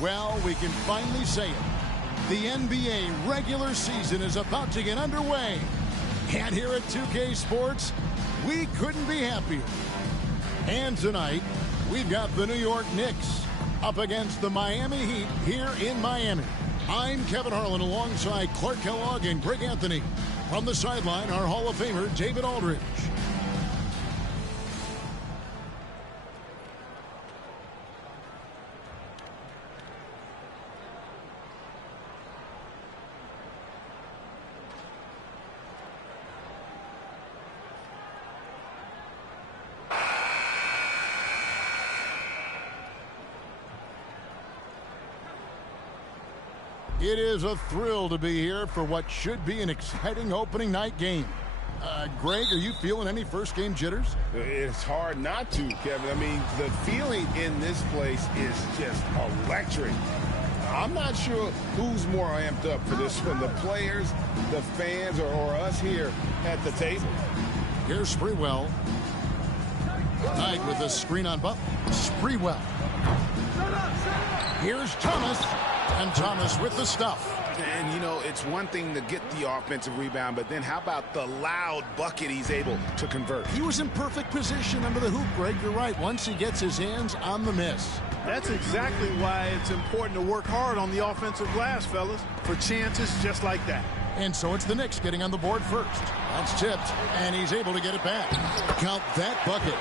Well, we can finally say it. The NBA regular season is about to get underway. And here at 2K Sports, we couldn't be happier. And tonight, we've got the New York Knicks up against the Miami Heat here in Miami. I'm Kevin Harlan alongside Clark Kellogg and Greg Anthony. From the sideline, our Hall of Famer, David Aldridge. It is a thrill to be here for what should be an exciting opening night game. Greg, are you feeling any first game jitters? It's hard not to, Kevin. I mean, the feeling in this place is just electric. I'm not sure who's more amped up for this one, the players, the fans, or us here at the table. Here's Sprewell. Knight with the screen on Butler. Sprewell. Here's Thomas. And Thomas with the stuff. And, you know, it's one thing to get the offensive rebound, but then how about the loud bucket he's able to convert? He was in perfect position under the hoop, Greg. You're right. Once he gets his hands on the miss. That's exactly why it's important to work hard on the offensive glass, fellas, for chances just like that. And so it's the Knicks getting on the board first. That's tipped, and he's able to get it back. Count that bucket.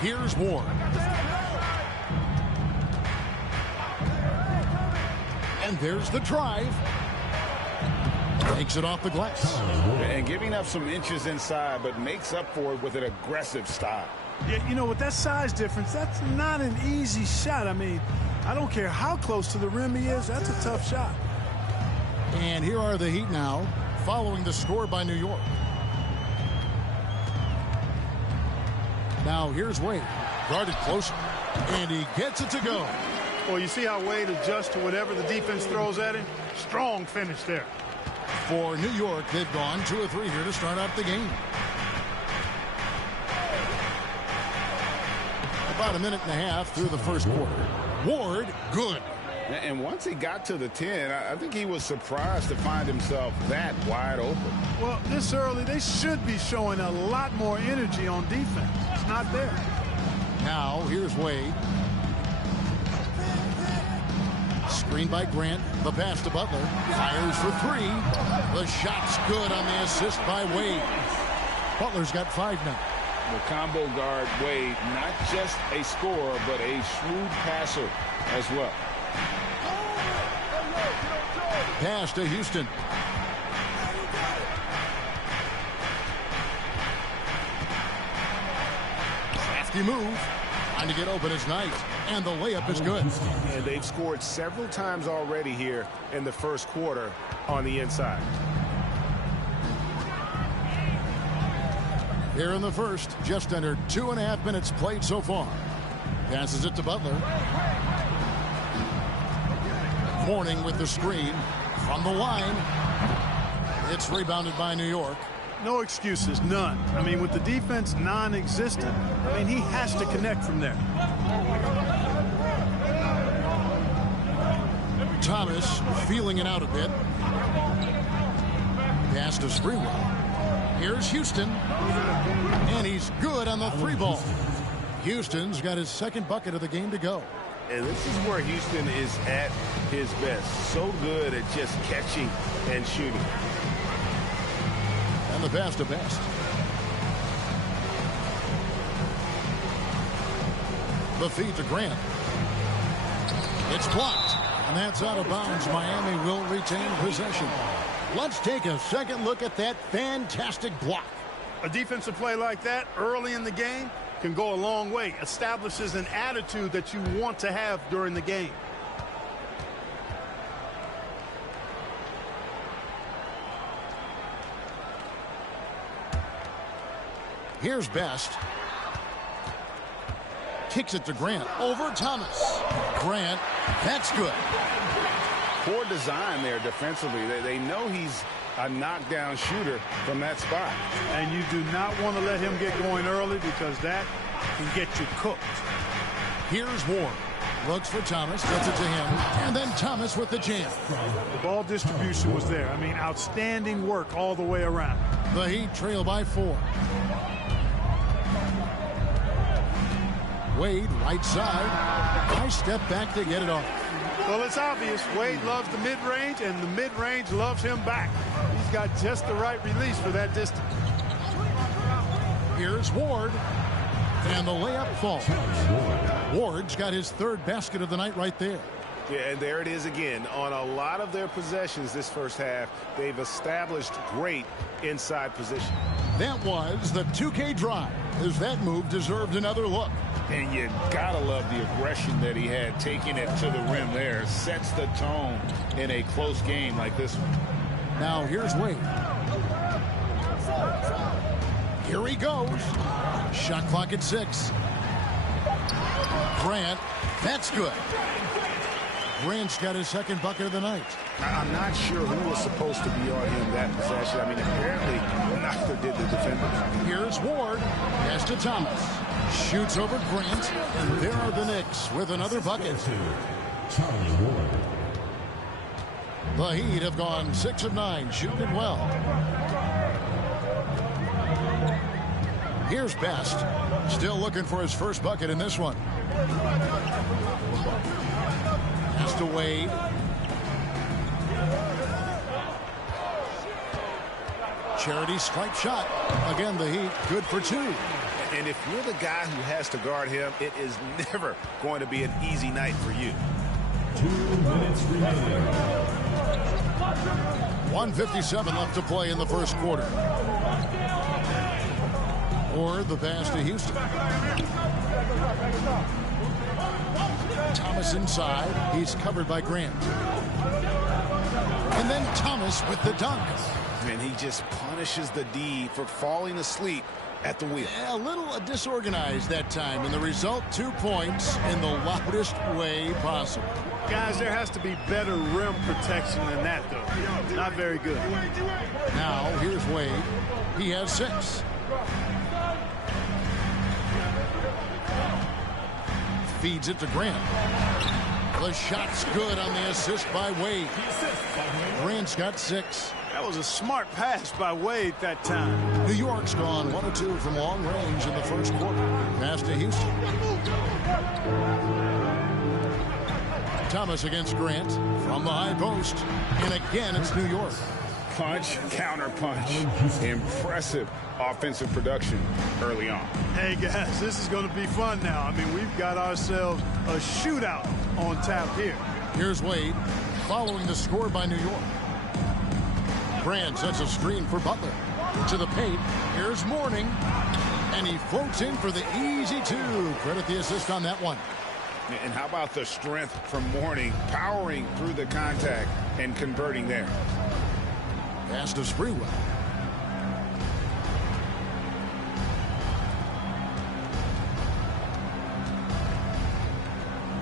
Here's Ward. And there's the drive. Takes it off the glass. And giving up some inches inside, but makes up for it with an aggressive style. Yeah, you know, with that size difference, that's not an easy shot. I mean, I don't care how close to the rim he is, that's a tough shot. And here are the Heat now, following the score by New York. Now here's Wade, guarded closer, and he gets it to go. Well, you see how Wade adjusts to whatever the defense throws at him? Strong finish there. For New York, they've gone 2 of 3 here to start out the game. About a minute and a half through the first quarter. Ward, good. And once he got to the 10, I think he was surprised to find himself that wide open. Well, this early, they should be showing a lot more energy on defense. It's not there. Now, here's Wade. Screen by Grant. The pass to Butler. Fires for 3. The shot's good on the assist by Wade. Butler's got 5 now. The combo guard, Wade, not just a scorer, but a shrewd passer as well. Pass to Houston. Crafty move. Trying to get open as Knight. And the layup is good. And they've scored several times already here in the first quarter on the inside. Here in the first, just under 2.5 minutes played so far. Passes it to Butler. Mourning with the screen. From the line, it's rebounded by New York. No excuses, none. I mean, with the defense non-existent, I mean, he has to connect from there. Thomas feeling it out a bit. Pass to Sprewell. Here's Houston. And he's good on the 3-ball. Houston's got his second bucket of the game to go. And this is where Houston is at his best. So good at just catching and shooting. And the pass to Best. The feed to Grant. It's blocked. And that's out of bounds. Miami will retain possession. Let's take a second look at that fantastic block. A defensive play like that early in the game can go a long way. Establishes an attitude that you want to have during the game. Here's Best. Kicks it to Grant. Over Thomas. Grant, that's good. Poor design there defensively. They know he's a knockdown shooter from that spot. And you do not want to let him get going early because that can get you cooked. Here's Ward. Looks for Thomas, gets it to him, and then Thomas with the jam. The ball distribution was there. I mean, outstanding work all the way around. The Heat trail by 4. Wade, right side. Nice step back to get it off. Well, it's obvious. Wade loves the mid-range, and the mid-range loves him back. He's got just the right release for that distance. Here's Ward. And the layup falls. Ward's got his 3rd basket of the night right there. Yeah, and there it is again. On a lot of their possessions this first half, they've established great inside position. That was the 2K drive, as that move deserved another look. And you gotta love the aggression that he had, taking it to the rim there. Sets the tone in a close game like this one. Now here's Wade. Here he goes. Shot clock at 6. Grant, that's good. Grant's got his 2nd bucket of the night. I'm not sure who was supposed to be on him that possession. I mean, apparently neither did the defenders. Here's Ward. Pass to Thomas. Shoots over Grant. And there are the Knicks with another bucket. The Heat have gone 6 of 9, shooting it well. Here's Best. Still looking for his 1st bucket in this one. Pass to Wade. Charity stripe shot. Again, the Heat good for 2. And if you're the guy who has to guard him, it is never going to be an easy night for you. 2 minutes remaining. 1:57 left to play in the first quarter. Or the pass to Houston. Thomas inside. He's covered by Grant. And then Thomas with the dunk. And he just punishes the D for falling asleep at the wheel. A little disorganized that time, and the result 2 points in the loudest way possible. Guys, there has to be better rim protection than that, though. Not very good. Now, here's Wade. He has 6. Feeds it to Grant. The shot's good on the assist by Wade. Grant's got 6. That was a smart pass by Wade that time. New York's gone 1 of 2 from long range in the first quarter. Pass to Houston. Thomas against Grant from the high post. And again, it's New York. Punch, counter punch. Impressive offensive production early on. Hey, guys, this is going to be fun now. I mean, we've got ourselves a shootout on tap here. Here's Wade following the score by New York. Grant sets a screen for Butler. To the paint. Here's Mourning. And he floats in for the easy 2. Credit the assist on that one. And how about the strength from Mourning, powering through the contact and converting there. Pass to Sprewell.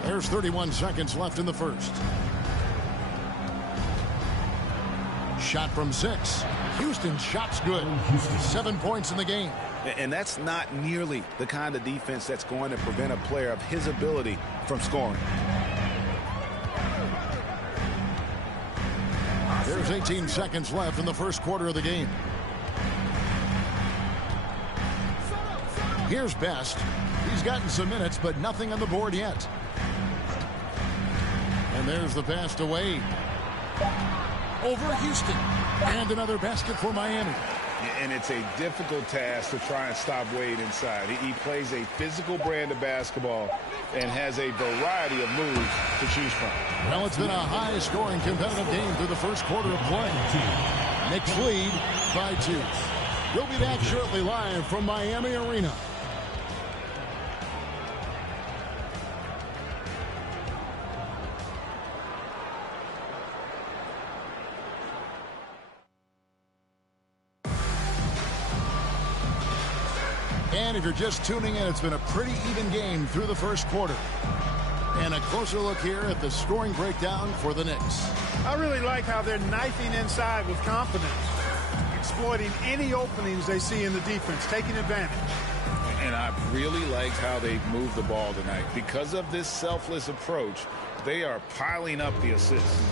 There's 31 seconds left in the first. Shot from 6. Houston shot's good. 7 points in the game. And that's not nearly the kind of defense that's going to prevent a player of his ability from scoring. There's 18 seconds left in the first quarter of the game. Here's Best. He's gotten some minutes, but nothing on the board yet. And there's the pass to Wade. Over Houston. And another basket for Miami. And it's a difficult task to try and stop Wade inside. He plays a physical brand of basketball and has a variety of moves to choose from. Well, it's been a high-scoring competitive game through the first quarter of play. Knicks lead by 2. We'll be back shortly live from Miami Arena. And if you're just tuning in, it's been a pretty even game through the first quarter. And a closer look here at the scoring breakdown for the Knicks. I really like how they're knifing inside with confidence, exploiting any openings they see in the defense, taking advantage. And I really liked how they moved the ball tonight. Because of this selfless approach, they are piling up the assists.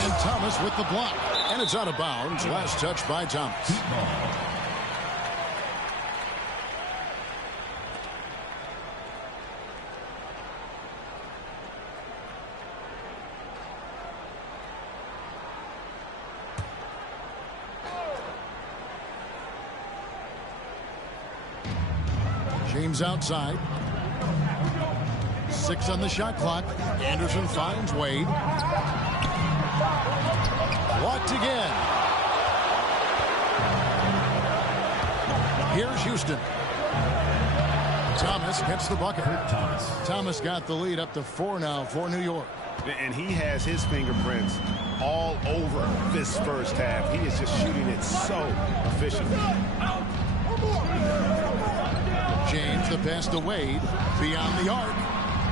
And Thomas with the block. And it's out of bounds. Last touch by Thomas. James outside. 6 on the shot clock. Anderson finds Wade. Blocked again. Here's Houston. Thomas gets the bucket. Thomas got the lead up to 4 now for New York. And he has his fingerprints all over this first half. He is just shooting it so efficiently. James, the pass to Wade. Beyond the arc.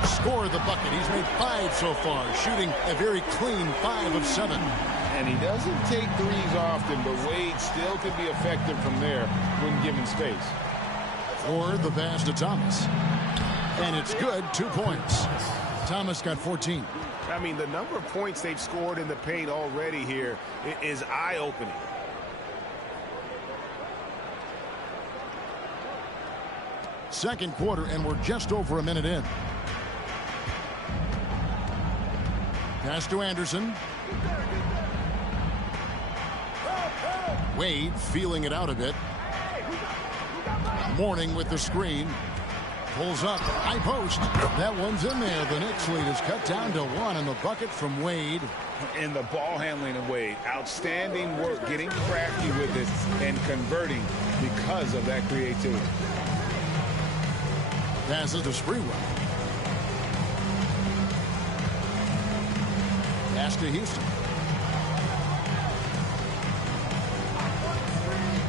Score the bucket. He's made 5 so far, shooting a very clean 5 of 7. And he doesn't take threes often, but Wade still can be effective from there when given space. Or the pass to Thomas. And it's good, 2 points. Thomas got 14. I mean, the number of points they've scored in the paint already here is eye-opening. Second quarter, and we're just over a minute in. Pass to Anderson. Wade feeling it out a bit. Mourning with the screen. Pulls up. High post. That one's in there. The Knicks lead is cut down to 1 and the bucket from Wade. And the ball handling of Wade. Outstanding work getting crafty with it and converting because of that creativity. Passes to Sprewell. Pass to Houston.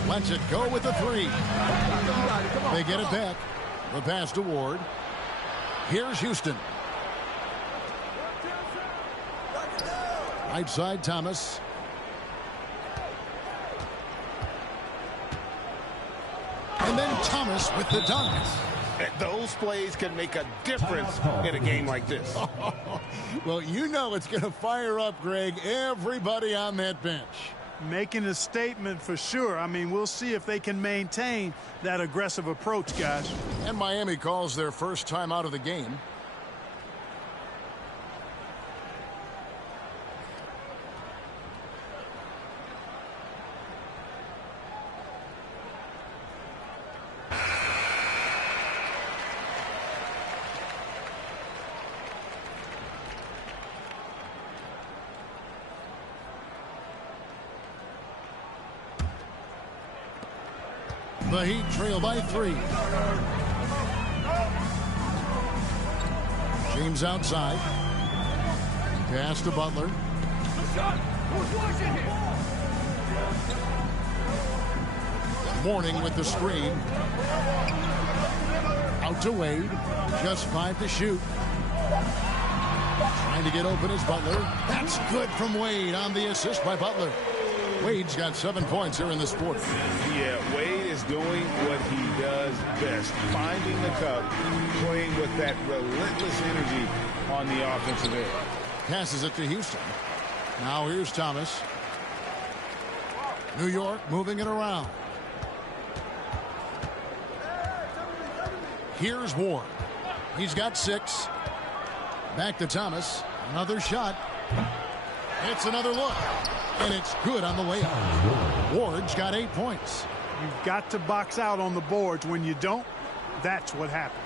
Lets it go with the 3. They get it back. The pass to Ward. Here's Houston. Right side, Thomas. And then Thomas with the dunk. Those plays can make a difference in a game like this. Well, you know it's going to fire up, Greg, everybody on that bench. Making a statement for sure. I mean, we'll see if they can maintain that aggressive approach, guys. And Miami calls their first time out of the game. The Heat trail by 3. James outside. Pass to Butler. Mourning with the screen. Out to Wade. Just 5 to shoot. Trying to get open is Butler. That's good from Wade on the assist by Butler. Wade's got 7 points here in this quarter. Yeah, Wade is doing what he does best. Finding the cup, playing with that relentless energy on the offensive end. Passes it to Houston. Now here's Thomas. New York moving it around. Here's Ward. He's got 6. Back to Thomas. Another shot. It's another look. And it's good on the layup. Ward's got 8 points. You've got to box out on the boards. When you don't, that's what happens.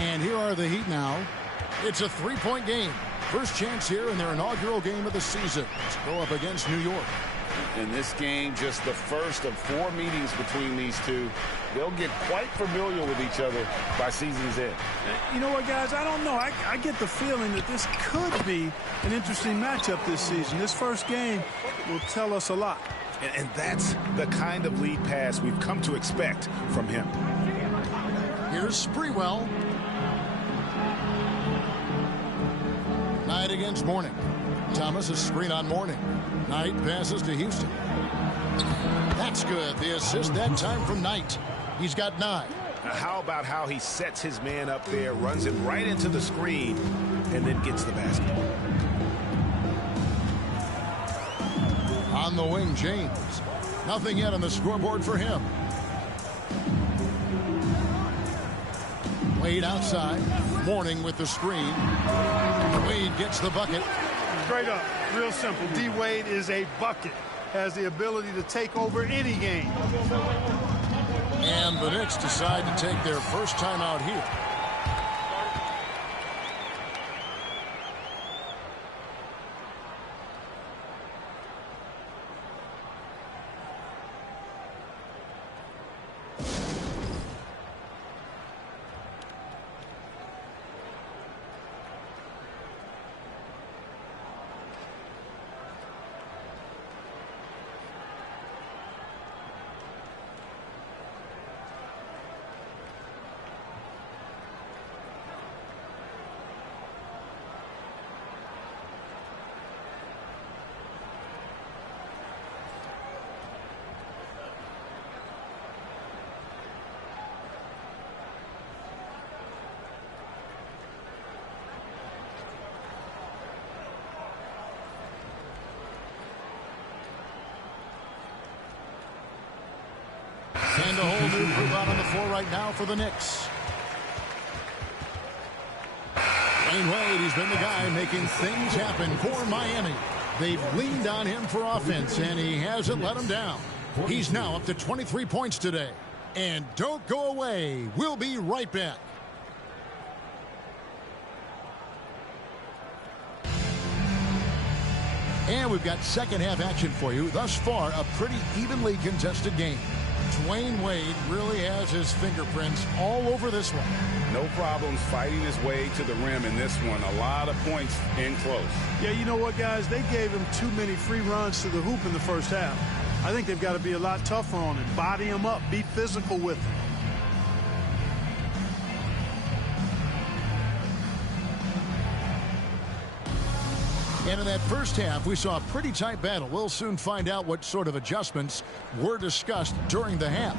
And here are the Heat now. It's a 3-point game. First chance here in their inaugural game of the season to go up against New York. And this game, just the first of 4 meetings between these two. They'll get quite familiar with each other by season's end. You know what, guys? I don't know. I get the feeling that this could be an interesting matchup this season. This first game will tell us a lot. And that's the kind of lead pass we've come to expect from him. Here's Sprewell. Knight against Mourning. Thomas is screen on Mourning. Knight passes to Houston. That's good. The assist that time from Knight. He's got 9. Now how about how he sets his man up there, runs him right into the screen, and then gets the basket. On the wing, James. Nothing yet on the scoreboard for him. Wade outside. Mourning with the screen. Wade gets the bucket. Straight up, real simple. D. Wade is a bucket. Has the ability to take over any game. And the Knicks decide to take their first time out here. And a whole new group out on the floor right now for the Knicks. Dwayne Wade, he's been the guy making things happen for Miami. They've leaned on him for offense, and he hasn't let them down. He's now up to 23 points today. And don't go away. We'll be right back. And we've got second half action for you. Thus far, a pretty evenly contested game. Dwayne Wade really has his fingerprints all over this one. No problems fighting his way to the rim in this one. A lot of points in close. Yeah, you know what, guys? They gave him too many free runs to the hoop in the first half. I think they've got to be a lot tougher on him. Body him up. Be physical with him. And in that first half, we saw a pretty tight battle. We'll soon find out what sort of adjustments were discussed during the half.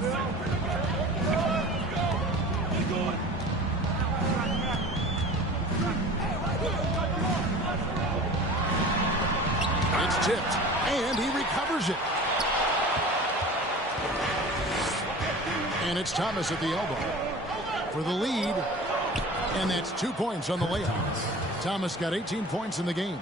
It's tipped, and he recovers it. And it's Thomas at the elbow for the lead. And that's 2 points on the layup. Thomas got 18 points in the game.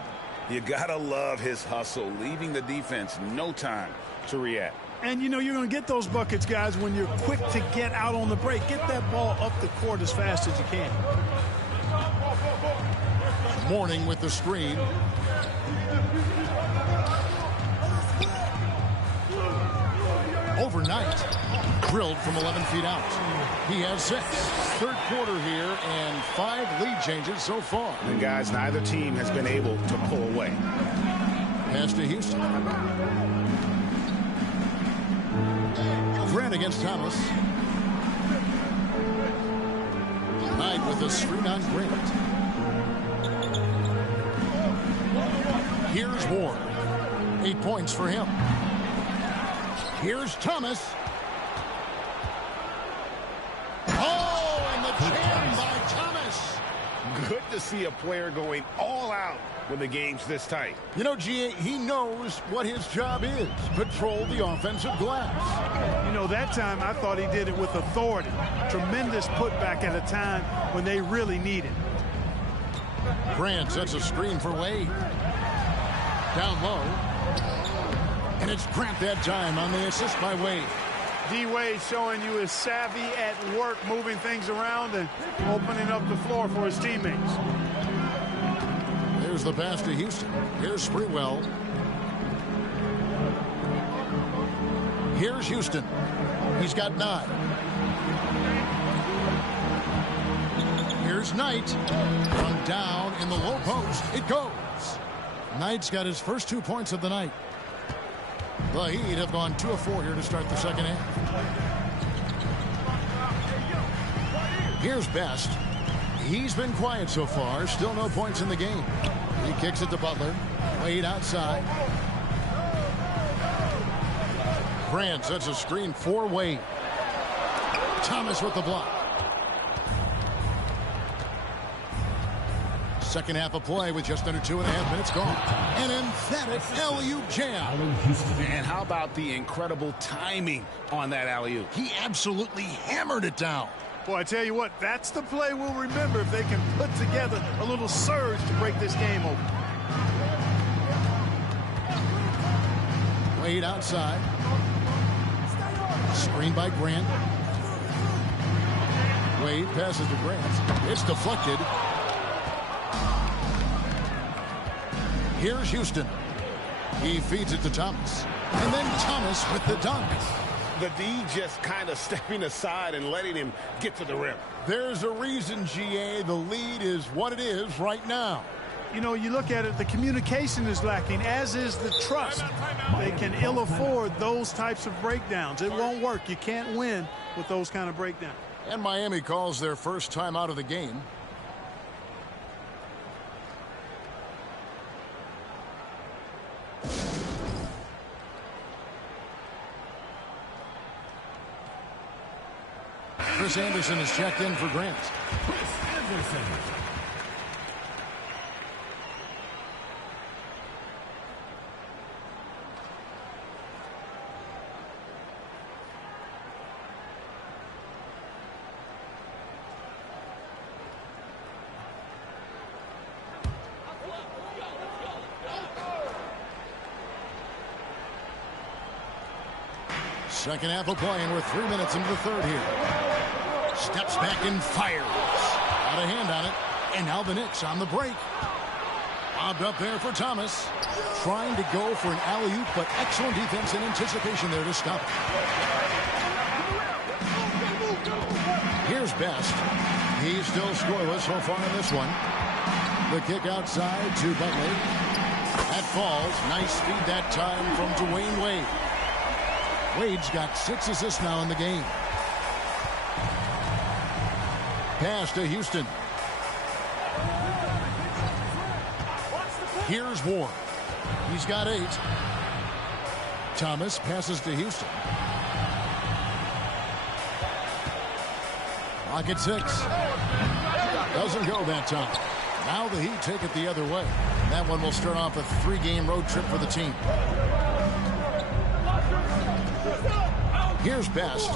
You gotta love his hustle, leaving the defense no time to react. And, you know, you're going to get those buckets, guys, when you're quick to get out on the break. Get that ball up the court as fast as you can. Mourning with the screen. Overnight. Drilled from 11 feet out. He has 6. Third quarter here and 5 lead changes so far. And guys, neither team has been able to pull away. Pass to Houston. Grant against Thomas. Knight with a screen on Grant. Here's Ward. 8 points for him. Here's Thomas. Oh, and the jam by Thomas. Good to see a player going all out when the game's this tight. You know, G.A., he knows what his job is. Patrol the offensive glass. You know, that time I thought he did it with authority. Tremendous putback at a time when they really need it. Grant sets a screen for Wade. Down low. And it's Grant that time on the assist by Wade. D. Wade showing you his savvy at work, moving things around and opening up the floor for his teammates. There's the pass to Houston. Here's Sprewell. Here's Houston. He's got 9. Here's Knight. From down in the low post. It goes. Knight's got his first 2 points of the night. The Heat have gone 2 of 4 here to start the second half. Here's Best. He's been quiet so far. Still no points in the game. He kicks it to Butler. Wade outside. Grant sets a screen for Wade. Thomas with the block. Second half of play with just under 2.5 minutes gone. An emphatic alley-oop jam. And how about the incredible timing on that alley-oop? He absolutely hammered it down. Boy, I tell you what, that's the play we'll remember if they can put together a little surge to break this game open. Wade outside. Screen by Grant. Wade passes to Grant. It's deflected. Here's Houston. He feeds it to Thomas. And then Thomas with the dunk. The D just kind of stepping aside and letting him get to the rim. There's a reason, GA, the lead is what it is right now. You know, you look at it, the communication is lacking, as is the trust. They can ill afford those types of breakdowns. It won't work. You can't win with those kind of breakdowns. And Miami calls their first time out of the game. Chris Anderson is checked in for Grant. Chris Anderson. Second half of play, and we're 3 minutes into the third here. Steps back and fires. Got a hand on it. And now the Knicks on the break. Bobbed up there for Thomas. Trying to go for an alley-oop, but excellent defense and anticipation there to stop it. Here's Best. He's still scoreless so far in this one. The kick outside to Butler. That falls. Nice feed that time from Dwayne Wade. Wade's got 6 assists now in the game. Pass to Houston. Here's Ward. He's got 8. Thomas passes to Houston. Clock at 6. Doesn't go that time. Now the Heat take it the other way. That one will start off a 3-game road trip for the team. Here's Best.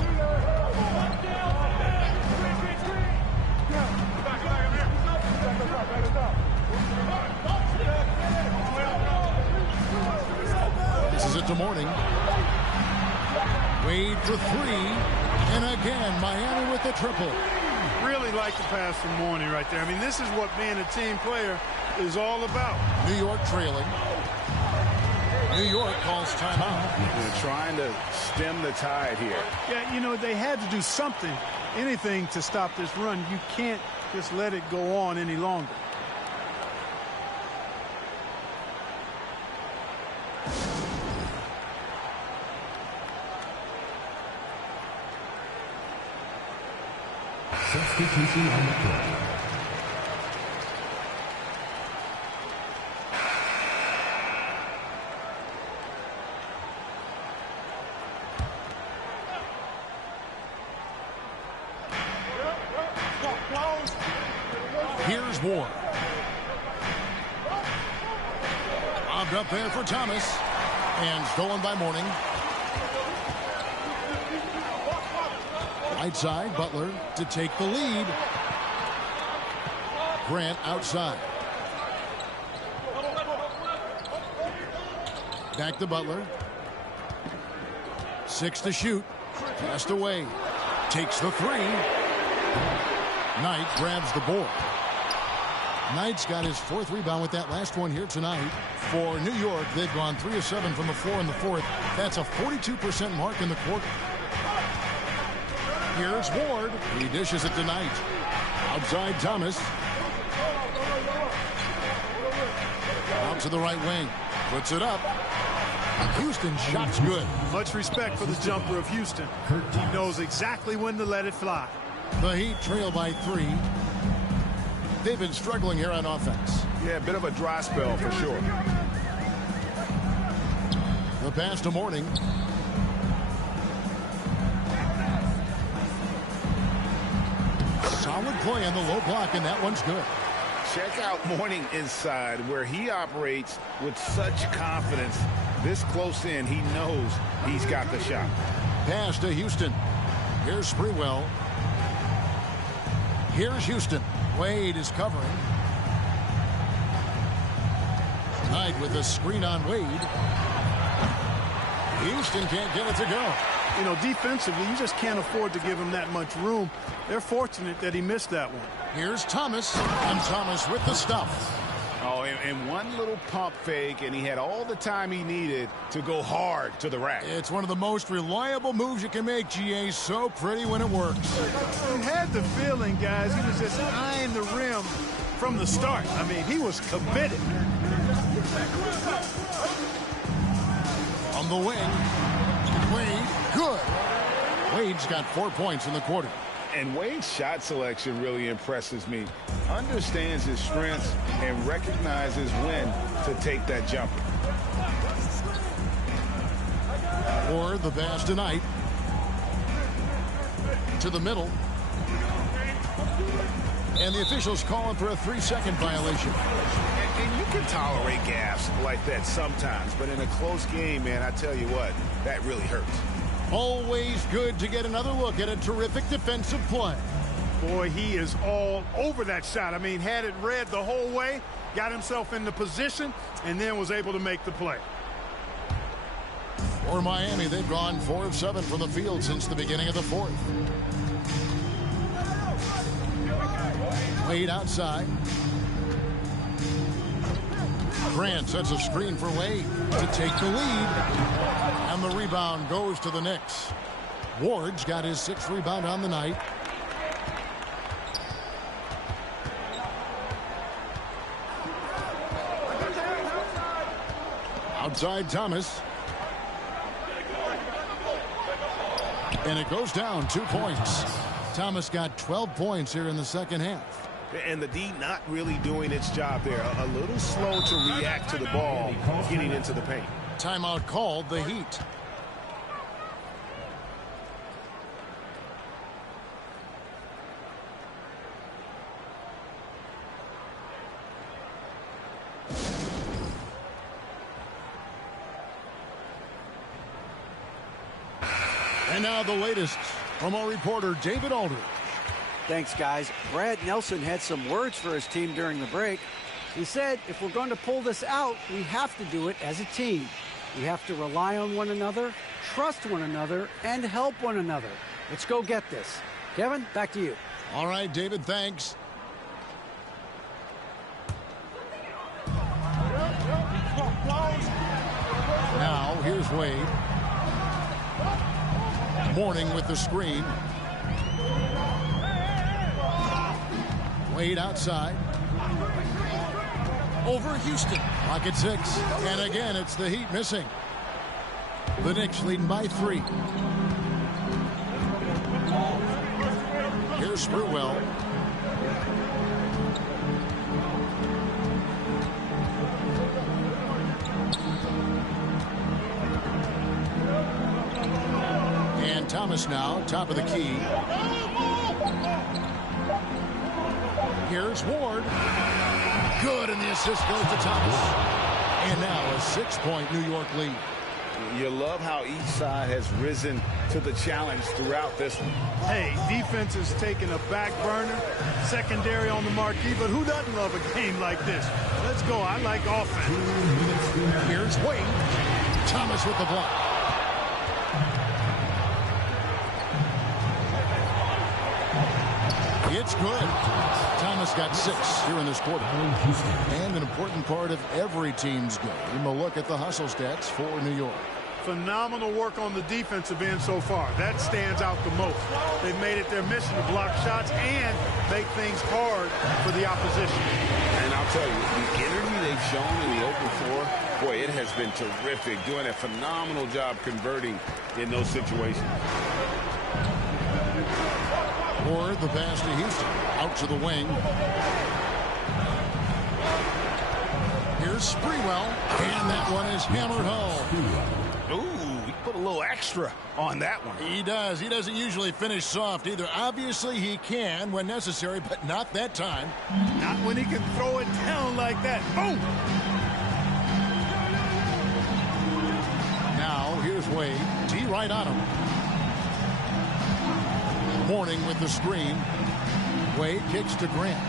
This is it to Morning. Wade for 3. And again, Miami with the triple. Really like the pass from Morning right there. I mean, this is what being a team player is all about. New York trailing. New York calls timeout. They're trying to stem the tide here. Yeah, you know, they had to do something, anything to stop this run. You can't just let it go on any longer. Substitution on the court. Here's Ward. Bobbed up there for Thomas. And stolen by Morning. Right side, Butler to take the lead. Grant outside. Back to Butler. 6 to shoot. Passed away. Takes the 3. Knight grabs the board. Knight's got his 4th rebound with that last one here tonight. For New York, they've gone 3 of 7 from the floor in the 4th. That's a 42% mark in the quarter. Here's Ward. He dishes it to Knight. Outside Thomas. Out to the right wing. Puts it up. Houston shot's good. Much respect for the jumper of Houston. He knows exactly when to let it fly. The Heat trail by 3. They've been struggling here on offense. Yeah, a bit of a dry spell for sure. The pass to Morning. Solid play on the low block, and that one's good. Check out Morning inside, where he operates with such confidence. This close in, he knows he's got the shot. Pass to Houston. Here's Sprewell. Here's Houston. Wade is covering. Knight with a screen on Wade. Houston can't get it to go. You know, defensively, you just can't afford to give him that much room. They're fortunate that he missed that one. Here's Thomas, and Thomas with the stuff. Oh, and one little pump fake, and he had all the time he needed to go hard to the rack. It's one of the most reliable moves you can make, GA. So pretty when it works. You had the feeling, guys, he was just eyeing the rim from the start. I mean, he was committed. On the wing, Wade, good. Wade's got 4 points in the quarter. And Wade's shot selection really impresses me. Understands his strengths and recognizes when to take that jumper. Or the pass tonight. To the middle. And the officials calling for a 3-second violation. And you can tolerate gaffes like that sometimes, but in a close game, man, I tell you what, that really hurts. Always good to get another look at a terrific defensive play. Boy, he is all over that shot. I mean, had it read the whole way, got himself into position, and then was able to make the play. For Miami, they've gone 4 of 7 from the field since the beginning of the 4th. Wade outside. Grant sets a screen for Wade to take the lead. And the rebound goes to the Knicks. Ward's got his 6th rebound on the night. Outside Thomas. And it goes down 2 points. Thomas got 12 points here in the second half. And the D not really doing its job there. A little slow to react to the ball getting into the paint. Timeout called, the Heat. And now the latest from our reporter, David Aldridge. Thanks, guys. Brad Nelson had some words for his team during the break. He said, if we're going to pull this out, we have to do it as a team. We have to rely on one another, trust one another, and help one another. Let's go get this. Kevin, back to you. All right, David, thanks. Now, here's Wade. Morning with the screen. Wade outside. Over Houston. Pocket 6. And again, it's the Heat missing. The Knicks leading by 3. Here's Sprewell. And Thomas now, top of the key. Here's Ward. Good, and the assist goes to Thomas. And now a 6-point New York lead. You love how each side has risen to the challenge throughout this one. Hey, defense is taking a back burner, secondary on the marquee, but who doesn't love a game like this? Let's go. I like offense. Here's Wade. Thomas with the block. It's good. Thomas Giannis got 6 here in this quarter. And an important part of every team's game, a look at the hustle stats for New York. Phenomenal work on the defensive end so far. That stands out the most. They've made it their mission to block shots and make things hard for the opposition. And I'll tell you, the energy they've shown in the open floor, boy, it has been terrific. Doing a phenomenal job converting in those situations. Or the pass to Houston. Out to the wing. Here's Sprewell. And that one is hammered home. Ooh, he put a little extra on that one. He does. He doesn't usually finish soft either. Obviously, he can when necessary, but not that time. Not when he can throw it down like that. Boom! Now, here's Wade. T right on him. Mourning with the screen. Wade kicks to Grant.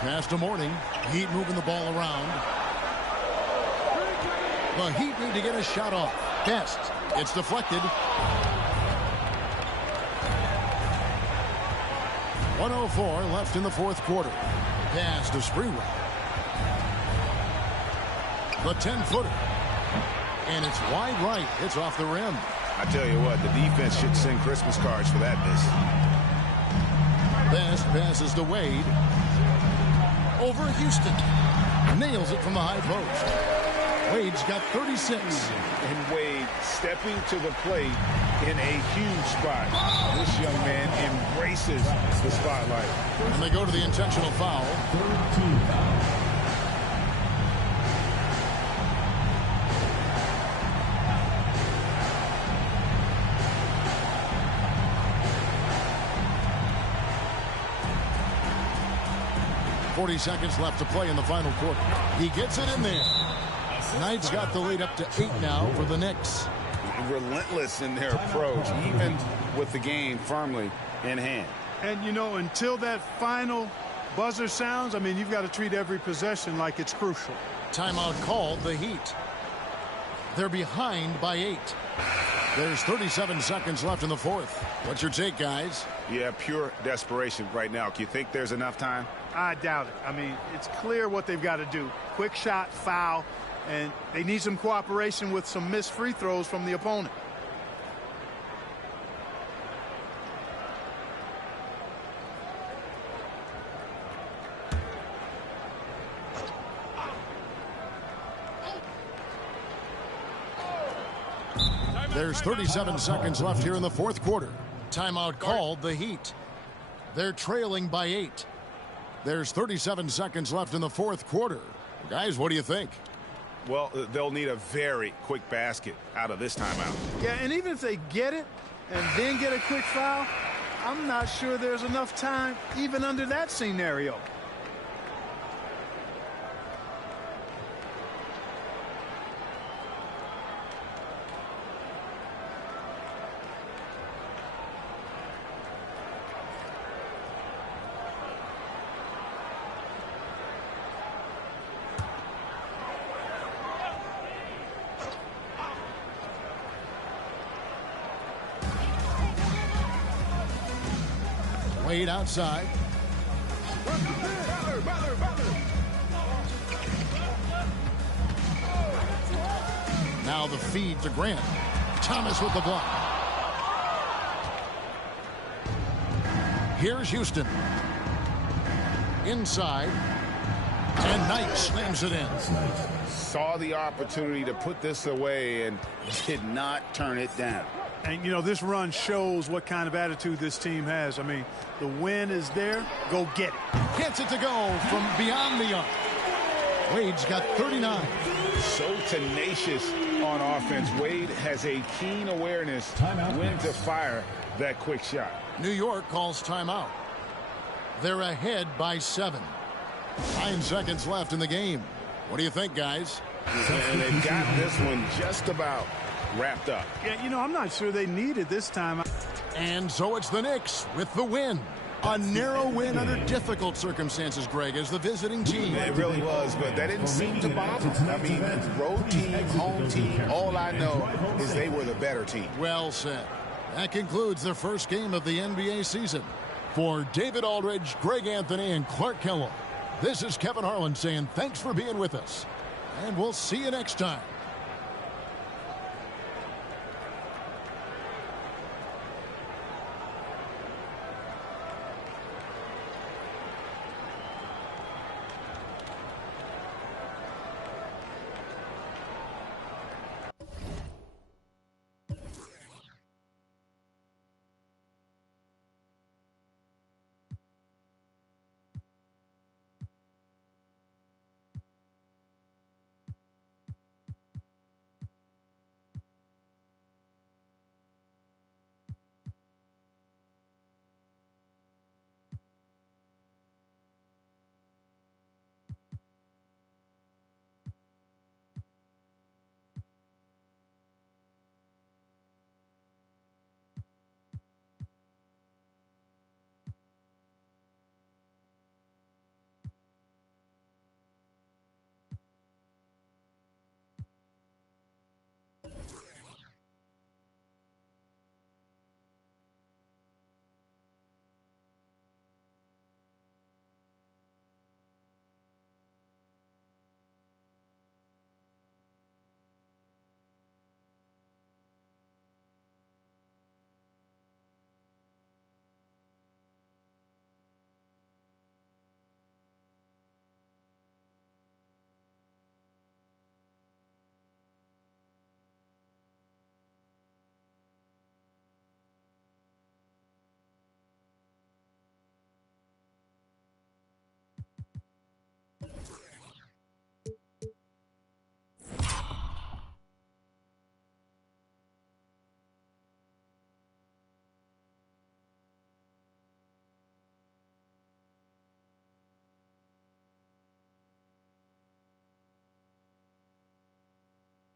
Pass to Mourning. Heat moving the ball around. The Heat need to get a shot off. Best. It's deflected. 1:04 left in the fourth quarter. Pass to Sprewell. The 10-footer. And it's wide right. It's off the rim. I tell you what, the defense should send Christmas cards for that miss. Best passes to Wade. Over Houston. Nails it from the high post. Wade's got 36. And Wade stepping to the plate in a huge spot. This young man embraces the spotlight. And they go to the intentional foul. 40 seconds left to play in the final quarter. He gets it in there. Knight's got the lead up to 8 now for the Knicks. Relentless in their approach, even with the game firmly in hand. And, you know, until that final buzzer sounds, I mean, you've got to treat every possession like it's crucial. Timeout called, the Heat. They're behind by 8. There's 37 seconds left in the fourth. What's your take, guys? Yeah, pure desperation right now. Do you think there's enough time? I doubt it. I mean, it's clear what they've got to do. Quick shot, foul, and they need some cooperation with some missed free throws from the opponent. There's 37 seconds left here in the fourth quarter. Timeout called, the Heat. They're trailing by 8. There's 37 seconds left in the fourth quarter. Guys, what do you think? Well, they'll need a very quick basket out of this timeout. Yeah, and even if they get it and then get a quick foul, I'm not sure there's enough time even under that scenario. Wade outside. Now the feed to Grant. Thomas with the block. Here's Houston. Inside. And Knight slams it in. Saw the opportunity to put this away and did not turn it down. And, you know, this run shows what kind of attitude this team has. I mean, the win is there. Go get it. Gets it to go from beyond the arc. Wade's got 39. So tenacious on offense. Wade has a keen awareness when to fire that quick shot. New York calls timeout. They're ahead by 7. 9 seconds left in the game. What do you think, guys? And they've got this one just about wrapped up. Yeah, you know, I'm not sure they need it this time. And so it's the Knicks with the win. A narrow win under difficult circumstances, Greg, as the visiting team. It really was, but that didn't seem to bother them. I mean, road team, home team, all I know is they were the better team. Well said. That concludes the first game of the NBA season. For David Aldridge, Greg Anthony, and Clark Kellogg, this is Kevin Harlan saying thanks for being with us. And we'll see you next time